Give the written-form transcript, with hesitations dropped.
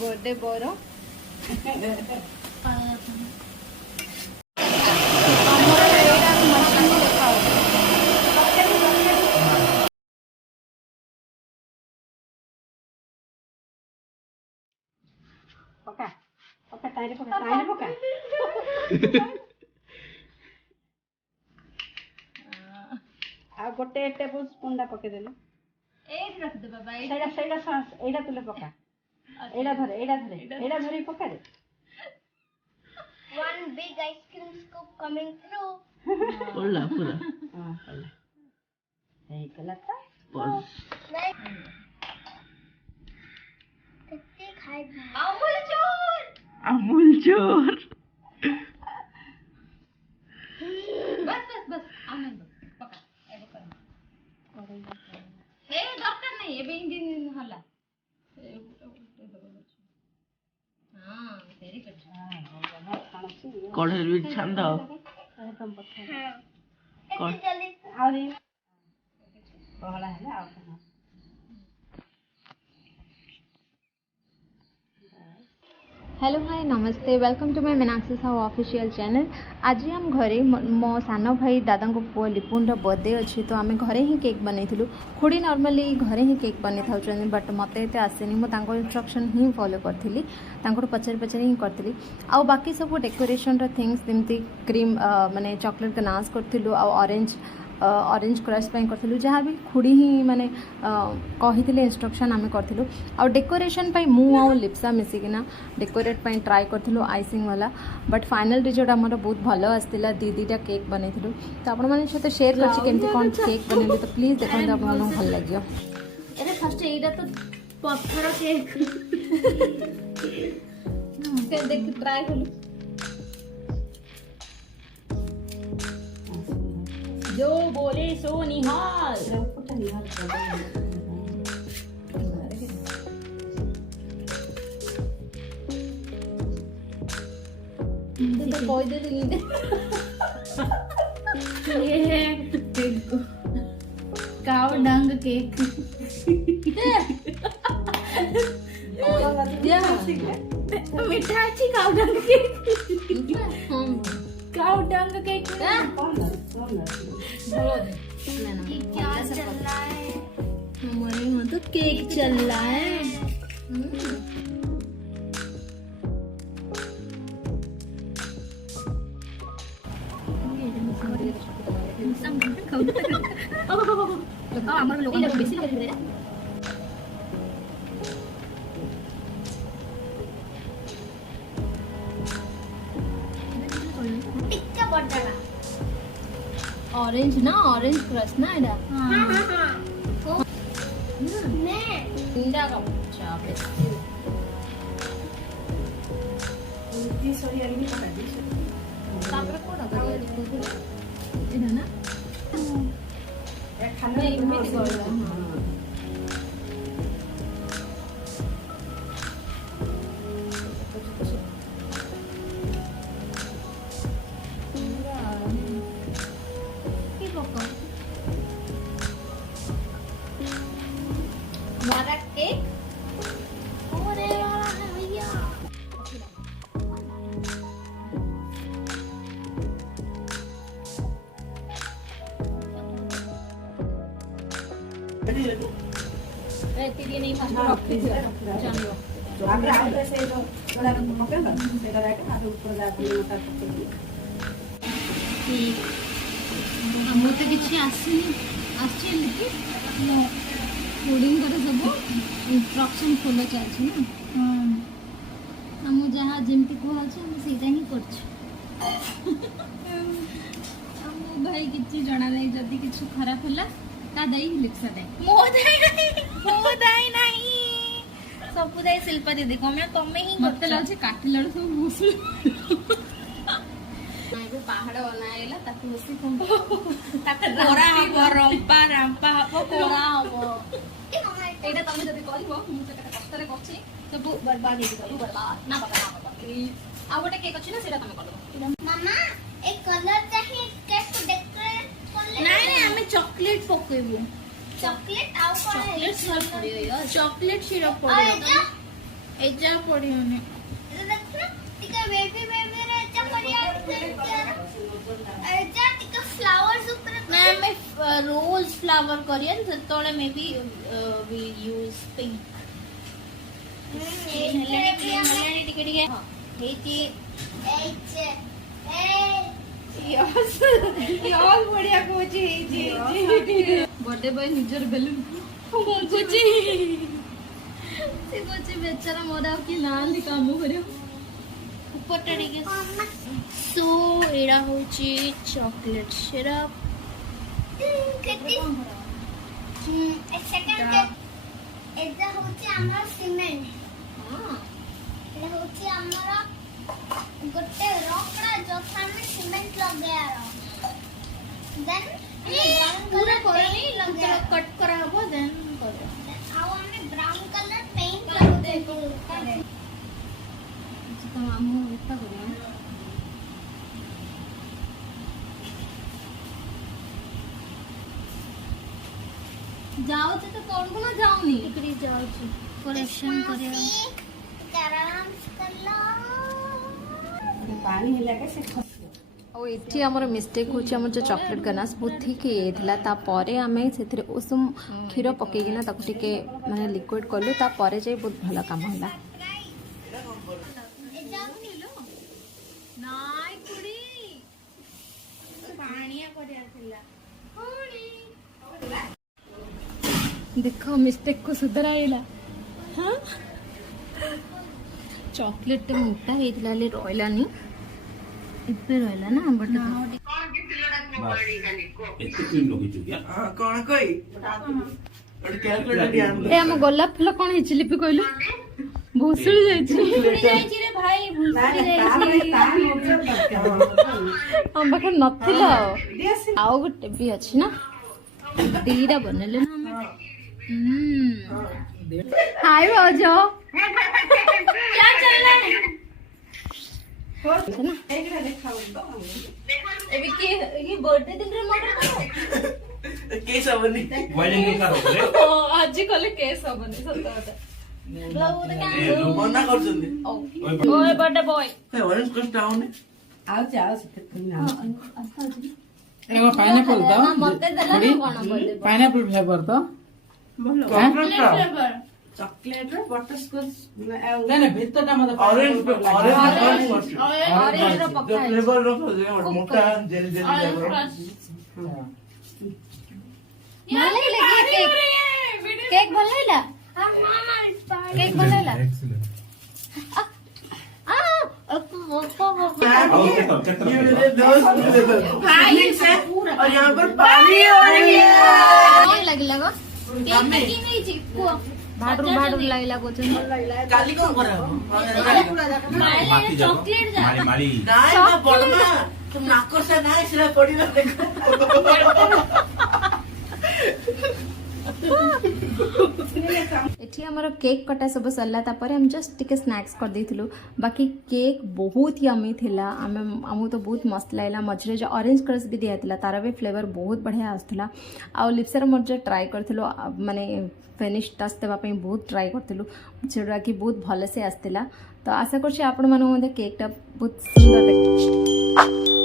Birthday boy पका पका तारे पका आ गोटे टेबल स्पून पके देलो एट रख दे बाबा सेडा सेडा सॉस एडा तुले पका एडा धरे पका दे one big ice cream scoop coming through पूरा पूरा हां पल्ला यही कलता बस कितने खाए अमूल चोर बस बस बस आनंद पका एबो कर ए डॉक्टर नहीं एबे इंजन हला हां वेरी गुड कढ़े भी छान दो एकदम पका हाँ कौन? इतनी जल्दी आउरी पहला है ना आउ हेलो हाय नमस्ते welcome to my Meenakshi Sahu official channel आज हम घरे मो सान भाई दादा को पुआ लिपुन बर्थडे अच्छी तो आम घरे ही केक बनई खुड़ी नॉर्मली घरे ही केक बनी था बट मत एत आसेनी मुझे इंस्ट्रक्शन ही फॉलो करी पचारि पचारि ही करी आ बाकी सब डेकोरेशन थिंग्स जमी क्रीम माने चॉकलेट गनाश करूँ ऑरेंज ऑरेंज क्रश करूँ जहाँ भी खुड़ी ही माने कही इंस्ट्रक्शन आम करूँ आ डेकोरेशन मु आ लिप्सा मिसिकिना डेकोरेट ट्राए करूँ आइसिंग वाला बट फाइनल रिजल्ट आम बहुत भल आसाला दीटा केक बनई तो आपण मैंने सहित शेयर करमती कौन केक बनैली तो प्लीज देखते आप भल लगे फर्स्ट एटा तो पत्थर केक देख ट्राए कलु जो बोले सो निहाल काव डंग केक मीठा अच्छी काव डंग केक काव डंग केक क्या चल रहा है हमारे यहाँ तो केक चल रहा है टिक्का बड़ा ऑरेंज ना ऑरेंज क्रश ना एडा मैं इंडा का चाप तापर कोडा एडा ना खाना एमिति करला हमारा केक होने वाला है भैया तेरी नहीं फास्ट रखती जानियो आगे आगे से जो बड़ा मक्का ना से कराएगा आगे ऊपर जाके मोटा करके हमर तो किछि आसीनी आछि लिखि कोडिंग करे सब इंस्ट्रक्शन फॉलो चाहि ना हम जहाँ जमती कह हम सीधा ही कर भाई किछि जणा नहीं जदी किछि खराब होला ता दई लिखसा दे मो दाई नहीं सब दाई शिल्पा दीदी को मैं तमे ही मते लागे काटी लड़ सब मुसु नाइबे पहाड़ बनाएला ताकि मुसी कोन ताके गोरा हो रंपा रंपा हो कोरा हो ए मम्मा एटा तमे जदी करबो मु सेटा कष्ट रे करछि सब बर्बाद हे गलो बर्बाद ना बाबा आ गोटे केक अछि ना सेटा तमे करबो मम्मा एक कलर चाहिए केक डेकोरेट करले नहीं नहीं हमें चॉकलेट पकेबो चॉकलेट आउ चॉकलेट सिरप पड़ियो यार चॉकलेट सिरप और पड़ियो ଏଜା ପଡିବନି ଟିକେ ବେବି ବେବି ରେ ଏଟା କରିବା ଏଟା ଟିକେ ଫ୍ଲାୱାର୍ସ ଉପରେ ନା ଆମେ ରୋଜ ଫ୍ଲାୱାର କରିବା ସେତେବେଳେ ମେ ବି वी यूज पिंक ହେଲାଣି ଟିକେ ଟିକେ ହେଇଛି ଏଇଚେ यस ବଢିଆ କହୁଛି ହେଇଛି बर्थडे बॉय निजर बेलून କହୁଛି से कोची बेचारा मोरा की नान काम करियो ଉପରଟା ଟିକେ ସୋ ଏଇଟା ହଉଛି ଚକଲେଟ ସିରପ କେତି ସେକେଣ୍ଡ ଏଟା ହଉଛି ଆମର ସିମେଣ୍ଟ ଏଟା ହଉଛି ଆମର ଗୋଟେ ରକଡା ଯୋଥା ଆମେ ସିମେଣ୍ଟ ଲଗେୟାର ଦେନ୍ ପୁରା କରନି କଟ୍ କରା ହବ ଦେନ୍ କରିବା ଆଉ ଆମେ ବ୍ରାଉନ କଲର ପେଣ୍ଟ ଲଗେଇବୁ तो हम इतना करियो जाओ तो कौन को ना जाऊनी ଟିକିରି ଯାଉଛି କରେକ୍ସନ କରିବା ଆରାମ କଲ ପାଣି ହେଲା କେ ସେ ଖସିବ ଆଉ ଏଠି ଆମର ମିଷ୍ଟେକ୍ ହେଉଛି ଆମର ଯେଉଁ ଚକୋଲେଟ୍ ଗନାସ୍ ବହୁତ ଠିକ୍ ହେଇଯାଇଥିଲା ତାପରେ ଆମେ ସେଥିରେ ଉଷୁମ କ୍ଷୀର ପକେଇକିନା ତାକୁ ଟିକେ ମାନେ ଲିକ୍ୱିଡ଼ କଲୁ ତାପରେ ଯାଇ ବହୁତ ଭଲ କାମ ହେଲା ପାଣିଆ କରିବାର ଥିଲା ଦେଖ ମିଷ୍ଟେକ୍ କୁ ସୁଧାରାଇଲା ହଁ ଚକୋଲେଟ୍ ମୋଟା ହେଇଥିଲା ହେଲେ ରହିଲାନି ଏବେ ରହିଲା ନା ବଟ୍ ଏତେ କ୍ରିମ୍ ଲଗେଇଛୁ କି କଣ କହି ଗୋଟେ କ୍ୟାଲକୁଲେଟର ଆଣିଲ ଏ ଆମ ଗୋଲାପ ଫୁଲ କ'ଣ ହେଇଛି ଲିପି କହିଲୁ ଭୁଷୁଳି ଯାଇଛି ଯାଇଛି ରେ ଭାଇ ଭୁଷୁଡ଼ି ଯାଇଛି ଆମ ପାଖରେ ନଥିଲା ଆଉ ଗୋଟେ ବି ଅଛି ନା ଦିଟା ବନେଇଲେ ନା ଆମେ ହାଇ ଭାଉଜ क्या चल रहा है ଏବେ କି ये बर्थडे दिन रे मर्डर करो କେସ୍ ହବନି ୱାଇଡିଂ କା ରଖରେ ଆଜି କଲେ କେସ୍ ହବନି ସତ କଥା ମନା କରୁଛନ୍ତି ଓଏ ବर्थडे ବୟ ଅରେଞ୍ଜ କଷ୍ଟ ଆଉନି ଆଉଛି ଆଉ ସେ ପୁଣି एगो पाइनएप्पल तो ମତେ ଦେଲା ନା କଣ ବୋଲେ पाइनएप्पल फ्लेवर तो फ्लेवर ଚକଲେଟ ର ବଟରସ୍କଚ ଆଉ नहीं नहीं भीतर टा मत ଅରେଞ୍ଜ ଅରେଞ୍ଜ ଅରେଞ୍ଜ ର ପକା ହେଇଛି ଫ୍ଲେଭର ରଖୁଛି ଗୋଟେ ମୋଟା ଜେଲି ଜେଲି ऑरेंज ଟାଇପର क्रश ଭଲ ଲାଗିଲା କେକ୍ ଭଲ ଲାଗିଲା କେକ୍ ଭଲ ଲାଗିଲା भाई और यहाँ पर पानी हो रही है କ'ଣ ଲାଗିଲା ଗୋ କେକ୍ କି ନେଇଛି କୁହ ଭାଡରୁ ଲାଗିଲା କହୁଛନ୍ତି କାଲି କଣ କରାହବ ମାଇଲେ ଚକଲେଟ ଯା मारी मारी ନାଇଁ ନା ପଡମା ତୁ ନାକସା ନାଇଁ ସେଟା ପଡିବ ଦେଖ ଏଠି ଆମର କେକ୍ କଟା ସବୁ ସରିଲା ତାପରେ ଆମେ ଜଷ୍ଟ ଟିକେ ସ୍ନାକ୍ସ କରିଦେଇଥିଲୁ ବାକି କେକ୍ ବହୁତ ୟମି ଥିଲା ଆମକୁ ତ ବହୁତ ମସ୍ତ ଲାଗିଲା ମଝିରେ ଯେଉଁ ଅରେଞ୍ଜ କ୍ରସ୍ ବି ଦିଆଥିଲା ତାର ବି ଫ୍ଲେଭର ବହୁତ ବଢ଼ିଆ ଆସୁଥିଲା ଆଉ ଲିପ୍ସାର ମର୍ଜ ଟ୍ରାଏ କରିଥିଲୁ ମାନେ ଫିନିଶ ଟଚ୍ ଦେବା ପାଇଁ ବହୁତ ଟ୍ରାଏ କରିଥିଲୁ ଯେଉଁଟାକି ବହୁତ ଭଲସେ ଆସିଥିଲା ତ ଆଶା କରୁଛି ଆପଣମାନଙ୍କୁ ମଧ୍ୟ କେକ୍ଟା ବହୁତ ସୁନ୍ଦର ଦେଖ